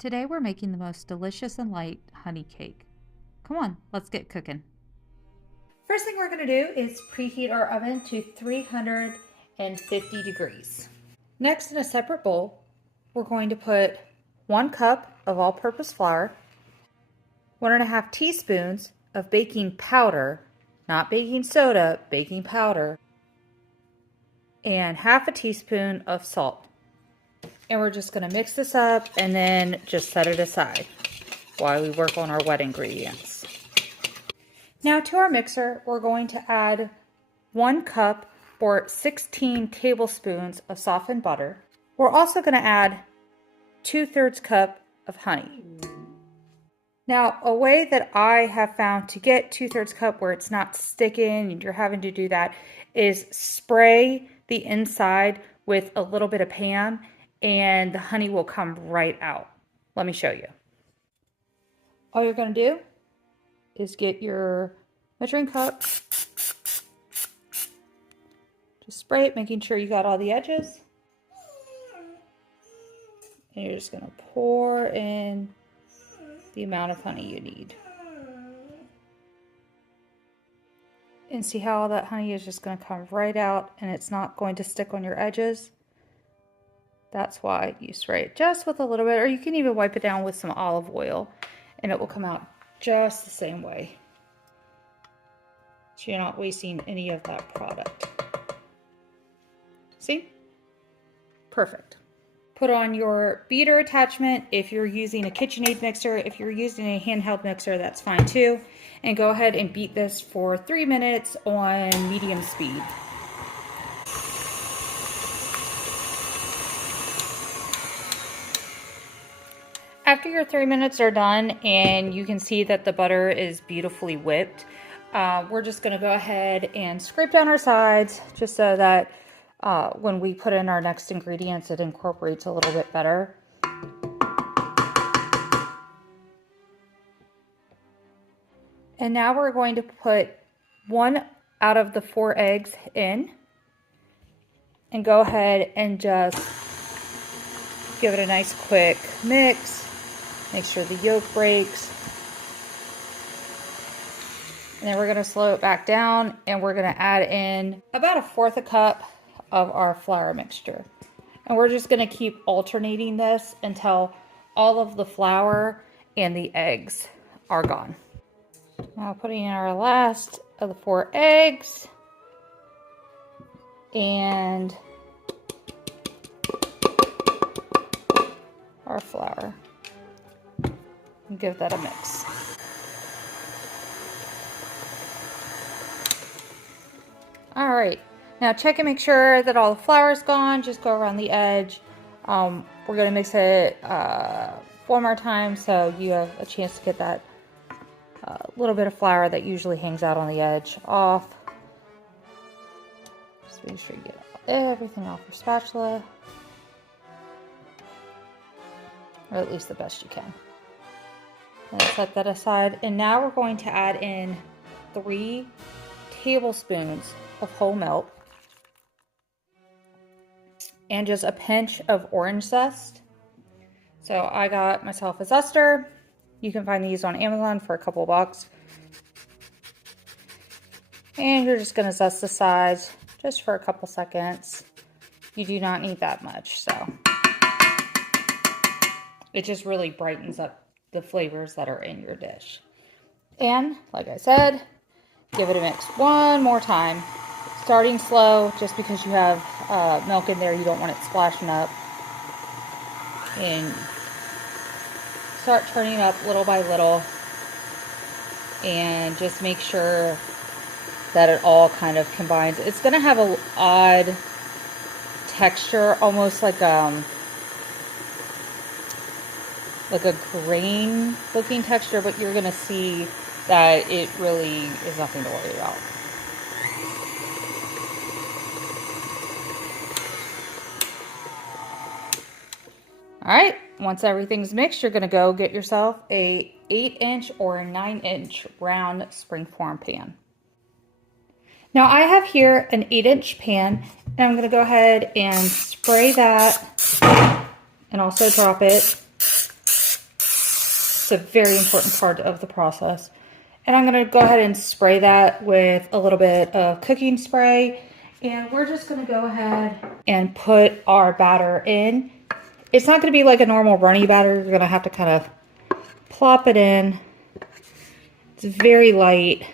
Today we're making the most delicious and light honey cake. Come on, let's get cooking. First thing we're going to do is preheat our oven to 350 degrees. Next, in a separate bowl, we're going to put 1 cup of all-purpose flour, 1.5 teaspoons of baking powder, not baking soda, baking powder, and 1/2 teaspoon of salt. And we're just going to mix this up and then just set it aside while we work on our wet ingredients. Now to our mixer, we're going to add 1 cup or 16 tablespoons of softened butter. We're also going to add 2/3 cup of honey. Now, a way that I have found to get 2/3 cup where it's not sticking and you're having to do that is spray the inside with a little bit of Pam and the honey will come right out. Let me show you. All you're going to do is get your measuring cup, just spray it, making sure you got all the edges. And you're just going to pour in the amount of honey you need. And see how all that honey is just going to come right out and it's not going to stick on your edges. That's why you spray it just with a little bit, or you can even wipe it down with some olive oil and it will come out just the same way. So you're not wasting any of that product. See? Perfect. Put on your beater attachment if you're using a KitchenAid mixer. If you're using a handheld mixer, that's fine too. And go ahead and beat this for 3 minutes on medium speed. After your 3 minutes are done and you can see that the butter is beautifully whipped, we're just going to go ahead and scrape down our sides just so that when we put in our next ingredients, it incorporates a little bit better. And now we're going to put 1 out of the 4 eggs in and go ahead and just give it a nice quick mix. Make sure the yolk breaks. And then we're going to slow it back down and we're going to add in about 1/4 cup of our flour mixture. And we're just going to keep alternating this until all of the flour and the eggs are gone. Now putting in our last of the 4 eggs and our flour. And give that a mix. All right, now check and make sure that all the flour is gone. Just go around the edge. We're going to mix it 1 more time so you have a chance to get that little bit of flour that usually hangs out on the edge off. Just make sure you get everything off your spatula, or at least the best you can. And set that aside. And now we're going to add in 3 tablespoons of whole milk and just a pinch of orange zest. So I got myself a zester. You can find these on Amazon for a couple bucks. And you're just going to zest the sides just for a couple seconds. You do not need that much, so it just really brightens up the flavors that are in your dish. And like I said, give it a mix 1 more time. Starting slow, just because you have milk in there, you don't want it splashing up. And start turning up little by little. And just make sure that it all kind of combines. It's going to have an odd texture, almost like a grain looking texture, but you're going to see that it really is nothing to worry about. All right, once everything's mixed, you're going to go get yourself a 8-inch or a 9-inch round springform pan. Now I have here an 8-inch pan, and I'm going to go ahead and spray that and also drop it just a very important part of the process. And I'm going to go ahead and spray that with a little bit of cooking spray. And we're just going to go ahead and put our batter in. It's not going to be like a normal runny batter. You're going to have to kind of plop it in. It's very light.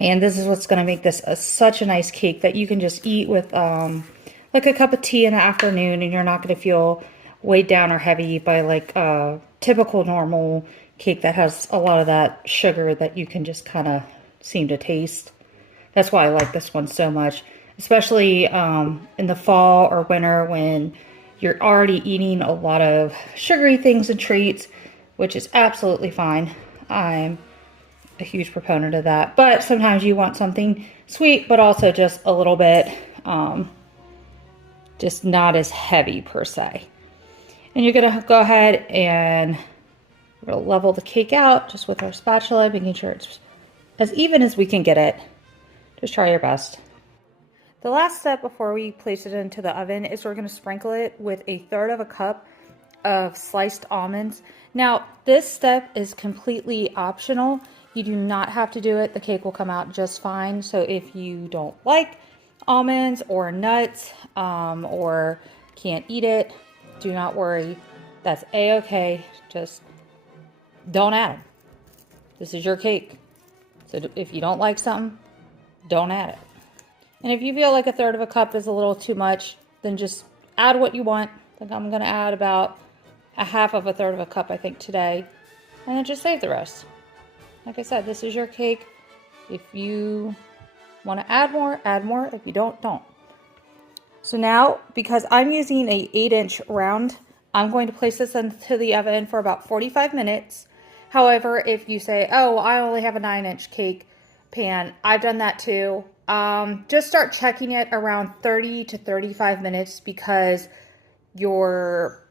And this is what's going to make this such a nice cake that you can just eat with like a cup of tea in the afternoon, and you're not going to feel weighed down or heavy by like a typical normal cake that has a lot of that sugar that you can just kind of seem to taste. That's why I like this one so much, especially in the fall or winter when you're already eating a lot of sugary things and treats, which is absolutely fine. I'm a huge proponent of that, but sometimes you want something sweet, but also just a little bit, just not as heavy per se. And you're gonna go ahead and we'll level the cake out just with our spatula, making sure it's as even as we can get it. Just try your best. The last step before we place it into the oven is we're gonna sprinkle it with 1/3 cup of sliced almonds. Now, this step is completely optional. You do not have to do it. The cake will come out just fine. So if you don't like almonds or nuts or can't eat it, do not worry. That's a-okay. Just don't add them. This is your cake. So if you don't like something, don't add it. And if you feel like 1/3 cup is a little too much, then just add what you want. I think I'm going to add about 1/2 cup, I think, today. And then just save the rest. Like I said, this is your cake. If you want to add more, add more. If you don't, don't. So now, because I'm using a 8-inch round, I'm going to place this into the oven for about 45 minutes. However, if you say, oh, I only have a 9-inch cake pan, I've done that too. Just start checking it around 30 to 35 minutes because your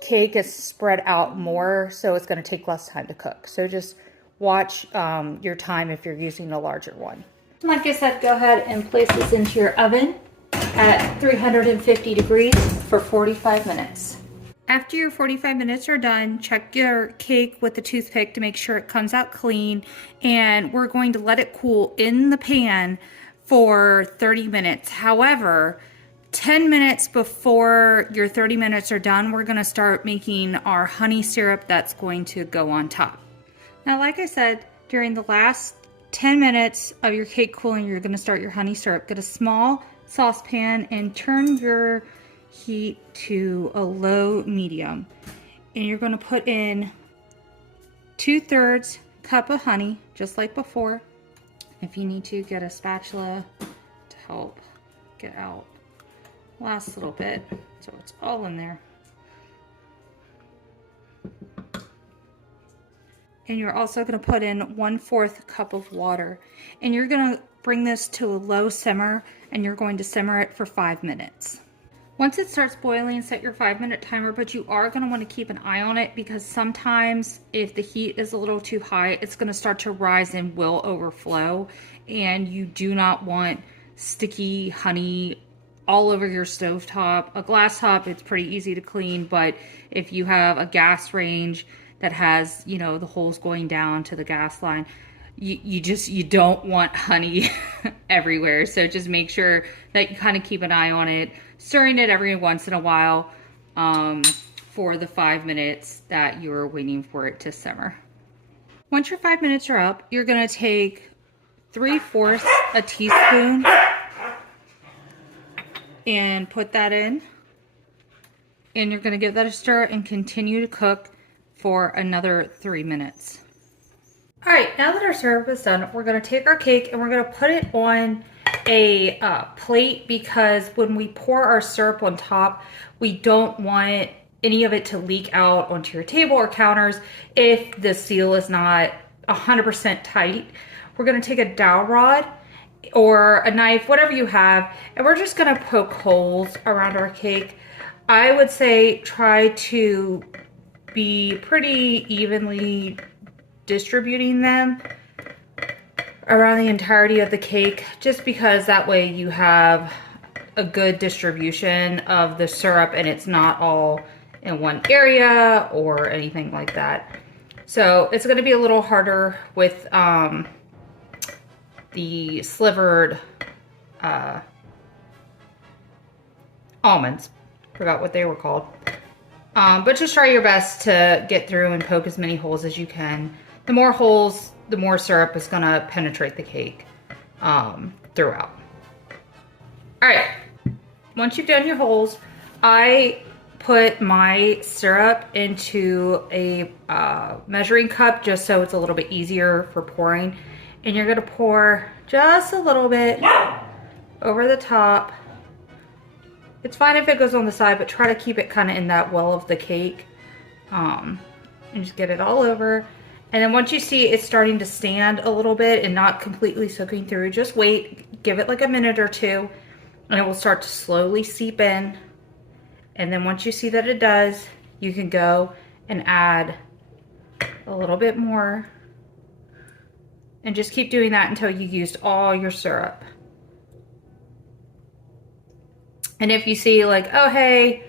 cake is spread out more, so it's going to take less time to cook. So just watch your time if you're using a larger one. Like I said, go ahead and place this into your oven at 350 degrees for 45 minutes. After your 45 minutes are done, check your cake with the toothpick to make sure it comes out clean, and we're going to let it cool in the pan for 30 minutes. However, 10 minutes before your 30 minutes are done, we're going to start making our honey syrup that's going to go on top. Now, like I said, during the last 10 minutes of your cake cooling, you're going to start your honey syrup. Get a small saucepan and turn your heat to a low medium. And you're going to put in 2/3 cup of honey, just like before. If you need to, get a spatula to help get out the last little bit so it's all in there. And you're also going to put in 1/4 cup of water. And you're going to bring this to a low simmer, and you're going to simmer it for 5 minutes. Once it starts boiling, set your 5-minute timer, but you are going to want to keep an eye on it because sometimes if the heat is a little too high, it's going to start to rise and will overflow. And you do not want sticky honey all over your stovetop. A glass top, it's pretty easy to clean, but if you have a gas range that has, you know, the holes going down to the gas line, you don't want honey everywhere. So just make sure that you kind of keep an eye on it, stirring it every once in a while for the 5 minutes that you're waiting for it to simmer. Once your 5 minutes are up, you're going to take 3/4 a teaspoon and put that in. And you're going to give that a stir and continue to cook for another 3 minutes. All right, now that our syrup is done, we're going to take our cake and we're going to put it on a plate because when we pour our syrup on top, we don't want any of it to leak out onto your table or counters if the seal is not 100% tight. We're going to take a dowel rod or a knife, whatever you have, and we're just going to poke holes around our cake. I would say try to be pretty evenly distributing them around the entirety of the cake, just because that way you have a good distribution of the syrup and it's not all in one area or anything like that. So it's going to be a little harder with the slivered almonds. Forgot what they were called. But just try your best to get through and poke as many holes as you can. The more holes, the more syrup is gonna penetrate the cake throughout. All right, once you've done your holes, I put my syrup into a measuring cup just so it's a little bit easier for pouring. And you're gonna pour just a little bit over the top. It's fine if it goes on the side, but try to keep it kind of in that well of the cake. And just get it all over. And then once you see it's starting to stand a little bit and not completely soaking through, just wait, give it like a minute or two, and it will start to slowly seep in. And then once you see that it does, you can go and add a little bit more. And just keep doing that until you used all your syrup. And if you see like, oh hey,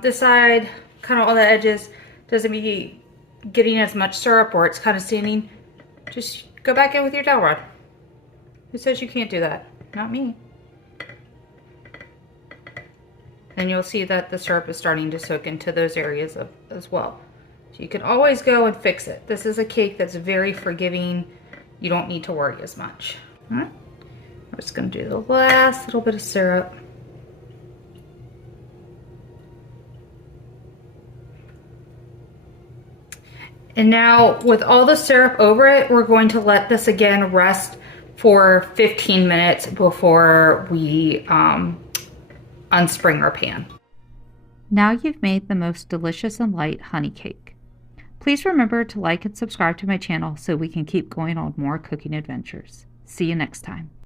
this side, kind of all the edges, doesn't be getting as much syrup or it's kind of standing, just go back in with your dowel rod. Who says you can't do that? Not me. And you'll see that the syrup is starting to soak into those areas as well. So you can always go and fix it. This is a cake that's very forgiving. You don't need to worry as much. All right, we're just gonna do the last little bit of syrup. And now with all the syrup over it, we're going to let this again rest for 15 minutes before we unspring our pan. Now you've made the most delicious and light honey cake. Please remember to like and subscribe to my channel so we can keep going on more cooking adventures. See you next time.